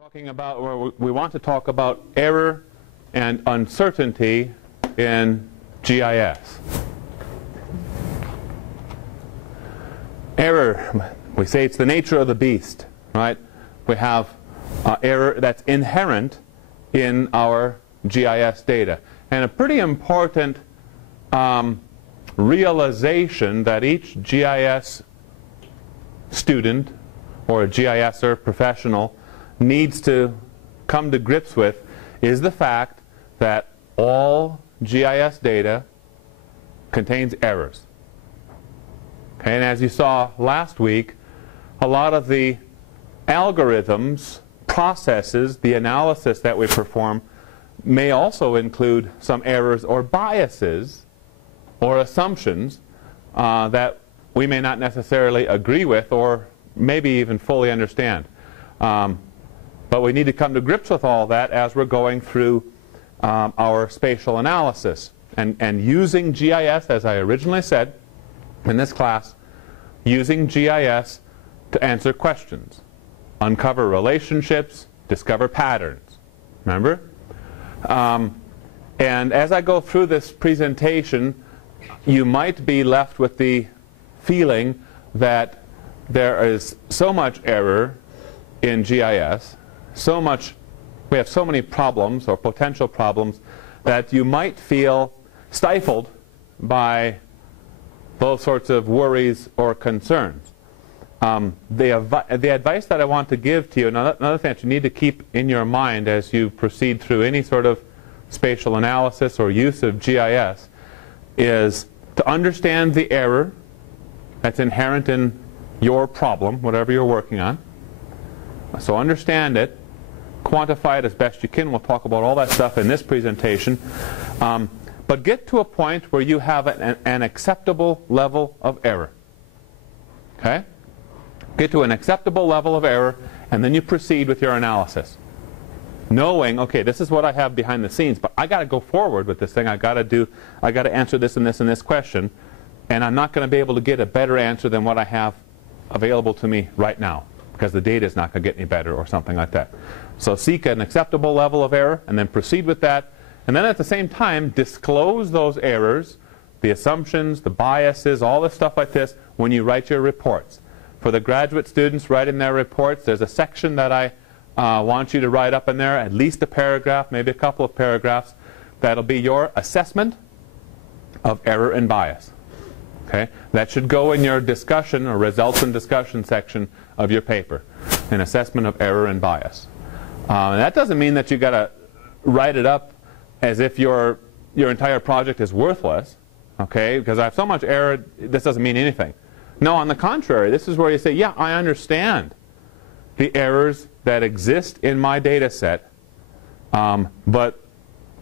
Talking about, or we want to talk about error and uncertainty in GIS. Error, we say it's the nature of the beast, right? We have error that's inherent in our GIS data. And a pretty important realization that each GIS student or a GISer professional needs to come to grips with is the fact that all GIS data contains errors. Okay, and as you saw last week, a lot of the algorithms, processes, the analysis that we perform may also include some errors or biases or assumptions that we may not necessarily agree with or maybe even fully understand. But we need to come to grips with all that as we're going through our spatial analysis. And using GIS, as I originally said in this class, using GIS to answer questions, uncover relationships, discover patterns. Remember? And as I go through this presentation, you might be left with the feeling that there is so much error in GIS, we have so many problems or potential problems that you might feel stifled by those sorts of worries or concerns. The advice that I want to give to you, another thing that you need to keep in your mind as you proceed through any sort of spatial analysis or use of GIS, is to understand the error that's inherent in your problem, whatever you're working on. So understand it, quantify it as best you can. We'll talk about all that stuff in this presentation. But get to a point where you have an acceptable level of error. Okay? Get to an acceptable level of error, and then you proceed with your analysis. Knowing, okay, this is what I have behind the scenes, but I got to go forward with this thing. I got to answer this and this and this question, and I'm not going to be able to get a better answer than what I have available to me right now, because the data is not going to get any better or something like that. So seek an acceptable level of error and then proceed with that. And then at the same time, disclose those errors, the assumptions, the biases, all the stuff like this when you write your reports. For the graduate students writing their reports, there's a section that I want you to write up in there, at least a paragraph, maybe a couple of paragraphs. That'll be your assessment of error and bias. Okay? That should go in your discussion or results and discussion section of your paper, an assessment of error and bias. And that doesn't mean that you've got to write it up as if your entire project is worthless, okay? Because I have so much error, this doesn't mean anything. No, on the contrary, this is where you say, yeah, I understand the errors that exist in my data set, but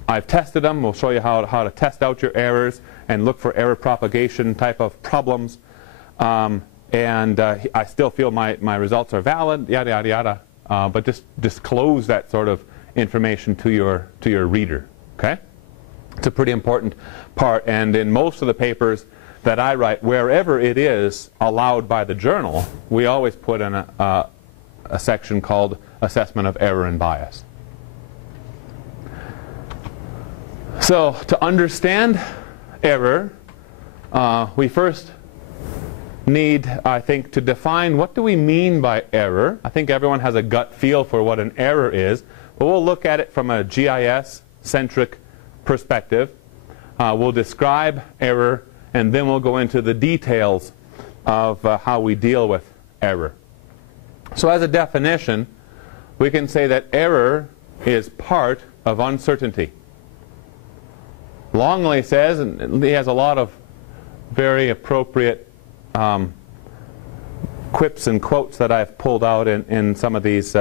I've tested them. We'll show you how to test out your errors and look for error propagation type of problems. I still feel my results are valid, yada, yada, yada. But just disclose that sort of information to your reader. Okay? It's a pretty important part. And in most of the papers that I write, wherever it is allowed by the journal, we always put in a section called Assessment of Error and Bias. So to understand error, we first need, I think, to define what do we mean by error. I think everyone has a gut feel for what an error is, but we'll look at it from a GIS-centric perspective. We'll describe error, and then we'll go into the details of how we deal with error. So as a definition, we can say that error is part of uncertainty. Longley says, and he has a lot of very appropriate quips and quotes that I've pulled out in some of these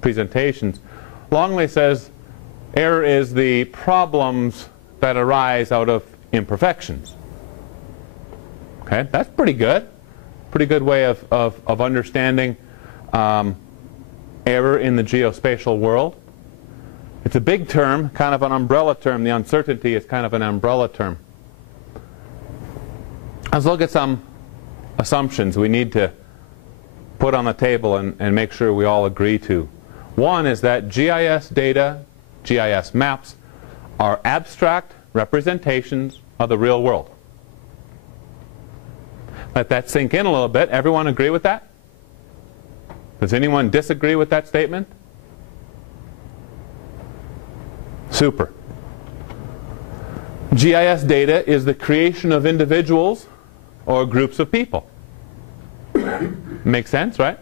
presentations. Longley says error is the problems that arise out of imperfections. Okay, that's pretty good. Pretty good way of understanding error in the geospatial world. It's a big term, kind of an umbrella term. The uncertainty is kind of an umbrella term. Let's look at some assumptions we need to put on the table and make sure we all agree to. One is that GIS data, GIS maps, are abstract representations of the real world. Let that sink in a little bit. Everyone agree with that? Does anyone disagree with that statement? Super. GIS data is the creation of individuals or groups of people. Makes sense, right?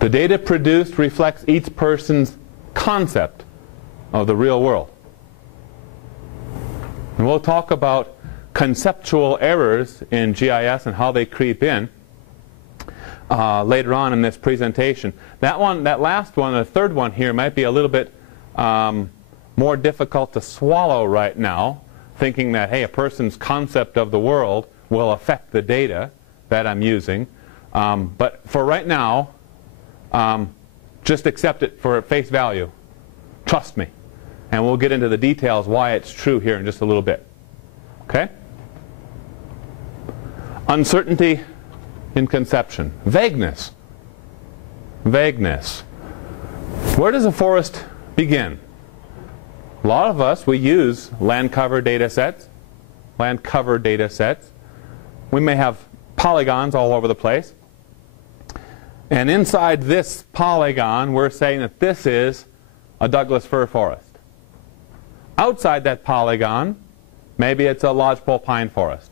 The data produced reflects each person's concept of the real world. And we'll talk about conceptual errors in GIS and how they creep in later on in this presentation. That last one, the third one here, might be a little bit more difficult to swallow right now, thinking that, hey, a person's concept of the world will affect the data that I'm using. But for right now, just accept it for face value. Trust me. And we'll get into the details why it's true here in just a little bit. Okay? Uncertainty in conception. Vagueness. Vagueness. Where does a forest begin? A lot of us, we use land cover data sets. Land cover data sets. We may have polygons all over the place. And inside this polygon, we're saying that this is a Douglas fir forest. Outside that polygon, maybe it's a lodgepole pine forest.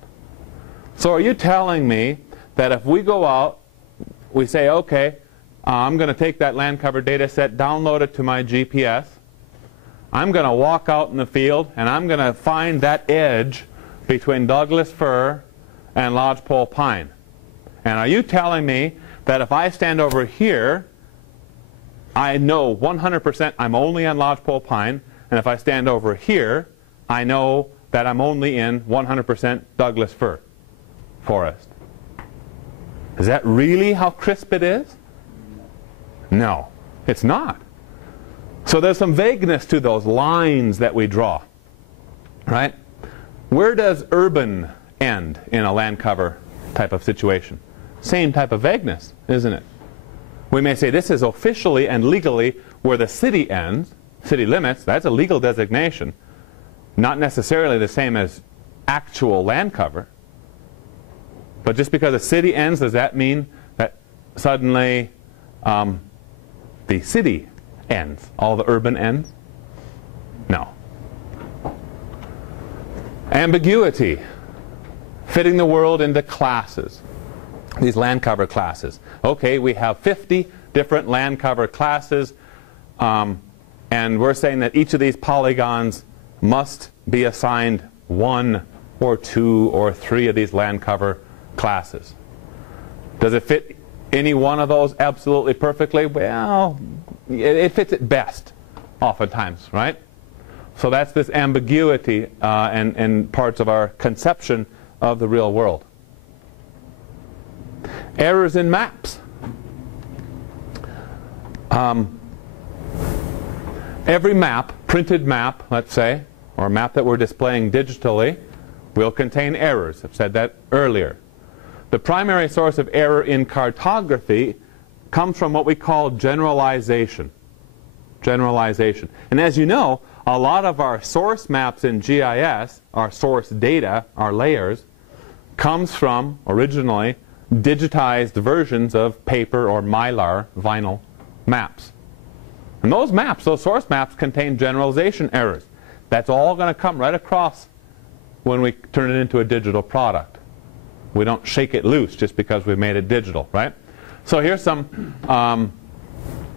So are you telling me that if we go out, we say, okay, I'm going to take that land cover data set, download it to my GPS, I'm going to walk out in the field, and I'm going to find that edge between Douglas fir and lodgepole pine. And are you telling me that if I stand over here, I know 100% I'm only on lodgepole pine, and if I stand over here, I know that I'm only in 100% Douglas fir forest? Is that really how crisp it is? No, it's not. So there's some vagueness to those lines that we draw, right? Where does urban end in a land cover type of situation? Same type of vagueness, isn't it? We may say this is officially and legally where the city ends, city limits. That's a legal designation, not necessarily the same as actual land cover. But just because a city ends, does that mean that suddenly the city ends, all the urban ends? No. Ambiguity, fitting the world into classes. These land cover classes. Okay, we have 50 different land cover classes, and we're saying that each of these polygons must be assigned 1 or 2 or 3 of these land cover classes. Does it fit any one of those absolutely perfectly? Well, it fits it best oftentimes, right? So that's this ambiguity and parts of our conception of the real world. Errors in maps. Every map, printed map, let's say, or a map that we're displaying digitally, will contain errors. I've said that earlier. The primary source of error in cartography comes from what we call generalization. Generalization. And as you know, a lot of our source maps in GIS, our source data, our layers, comes from, originally, digitized versions of paper or mylar, vinyl maps. And those maps, those source maps, contain generalization errors. That's all going to come right across when we turn it into a digital product. We don't shake it loose just because we've made it digital, right? So here's some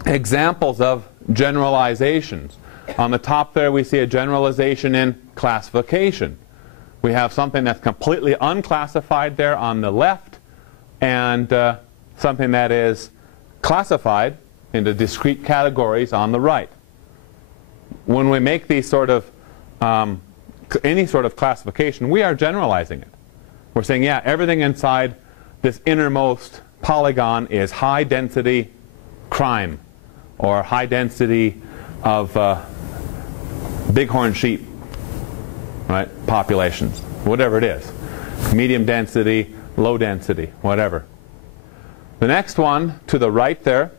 examples of generalizations. On the top there we see a generalization in classification. We have something that's completely unclassified there on the left, and something that is classified into discrete categories on the right. When we make these sort of any sort of classification, we are generalizing it. We're saying, yeah, everything inside this innermost polygon is high density crime, or high density of bighorn sheep, right? Populations, whatever it is. Medium density, low density, whatever. The next one to the right there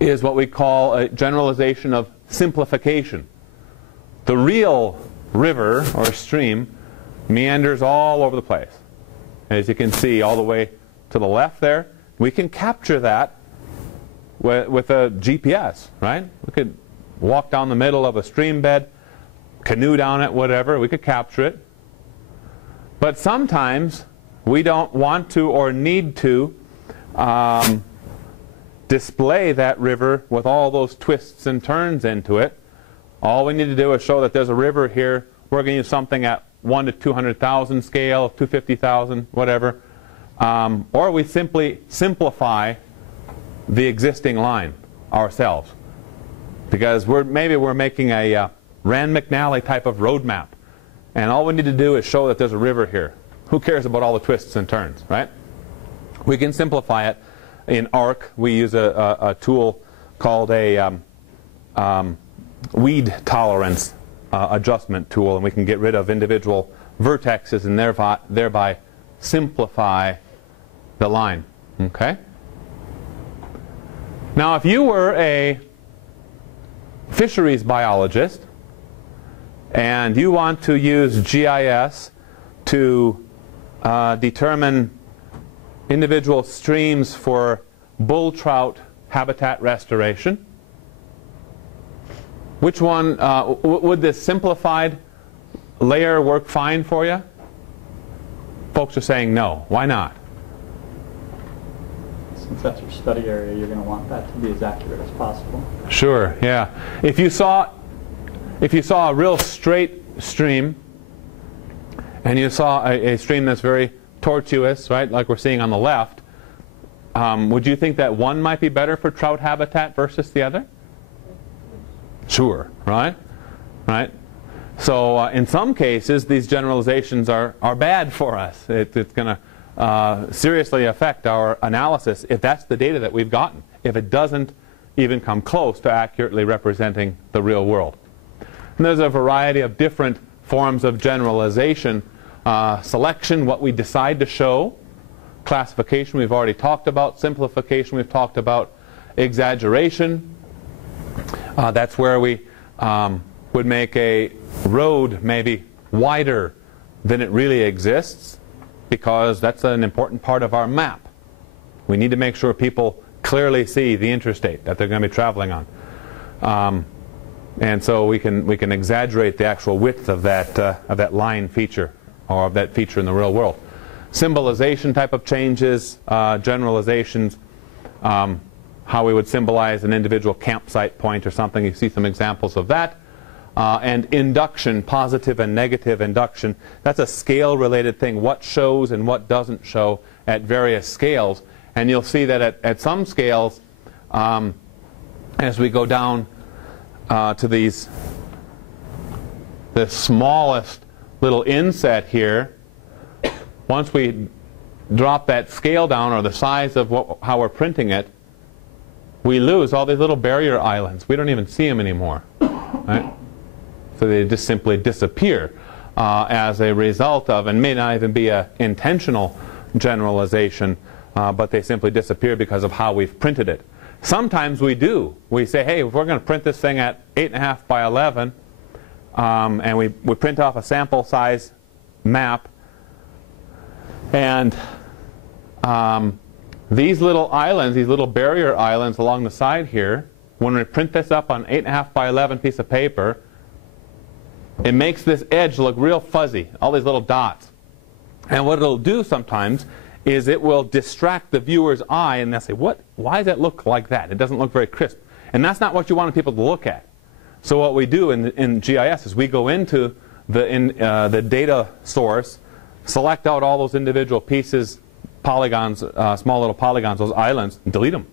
is what we call a generalization of simplification. The real river or stream meanders all over the place. As you can see all the way to the left there, we can capture that with a GPS, right? We could walk down the middle of a stream bed, canoe down it, whatever, we could capture it. But sometimes we don't want to or need to display that river with all those twists and turns into it. All we need to do is show that there's a river here. We're going to use something at 1 to 200,000 scale, 250,000, whatever. Or we simply simplify the existing line ourselves. Because maybe we're making a Rand McNally type of road map. And all we need to do is show that there's a river here. Who cares about all the twists and turns, right? We can simplify it. In ARC, we use a tool called a weed tolerance adjustment tool, and we can get rid of individual vertexes and thereby simplify the line. Okay? Now, if you were a fisheries biologist and you want to use GIS to determine individual streams for bull trout habitat restoration, which one would this simplified layer work fine for you? Folks are saying no. Why not? Since that's your study area, you're going to want that to be as accurate as possible. Sure, yeah. If you saw a real straight stream, and you saw a stream that's very tortuous, right, like we're seeing on the left, would you think that one might be better for trout habitat versus the other? Sure, right? Right? So in some cases, these generalizations are bad for us. It's going to seriously affect our analysis if that's the data that we've gotten, if it doesn't even come close to accurately representing the real world. And there's a variety of different forms of generalization. Selection, what we decide to show. Classification, we've already talked about. Simplification, we've talked about. Exaggeration, that's where we would make a road maybe wider than it really exists, because that's an important part of our map. We need to make sure people clearly see the interstate that they're going to be traveling on. And so we can exaggerate the actual width of that line feature, or of that feature in the real world. Symbolization type of changes, generalizations, how we would symbolize an individual campsite point or something. You see some examples of that. And induction, positive and negative induction. That's a scale-related thing. What shows and what doesn't show at various scales. And you'll see that at some scales, as we go down to the smallest little inset here, once we drop that scale down, or the size of how we're printing it, we lose all these little barrier islands. We don't even see them anymore. Right? So they just simply disappear as a result of, and may not even be an intentional generalization, but they simply disappear because of how we've printed it. Sometimes we do. We say, hey, if we're going to print this thing at 8.5 by 11, and we print off a sample size map, and these little islands, these little barrier islands along the side here, when we print this up on 8.5 by 11 piece of paper, it makes this edge look real fuzzy, all these little dots. And what it'll do sometimes is it will distract the viewer's eye, and they'll say, why does that look like that? It doesn't look very crisp. And that's not what you want people to look at. So what we do in GIS is we go into the data source, select out all those individual pieces, polygons, small little polygons, those islands, and delete them.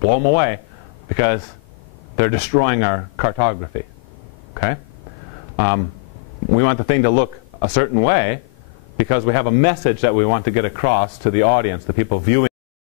Blow them away, because they're destroying our cartography. Okay? We want the thing to look a certain way because we have a message that we want to get across to the audience, the people viewing.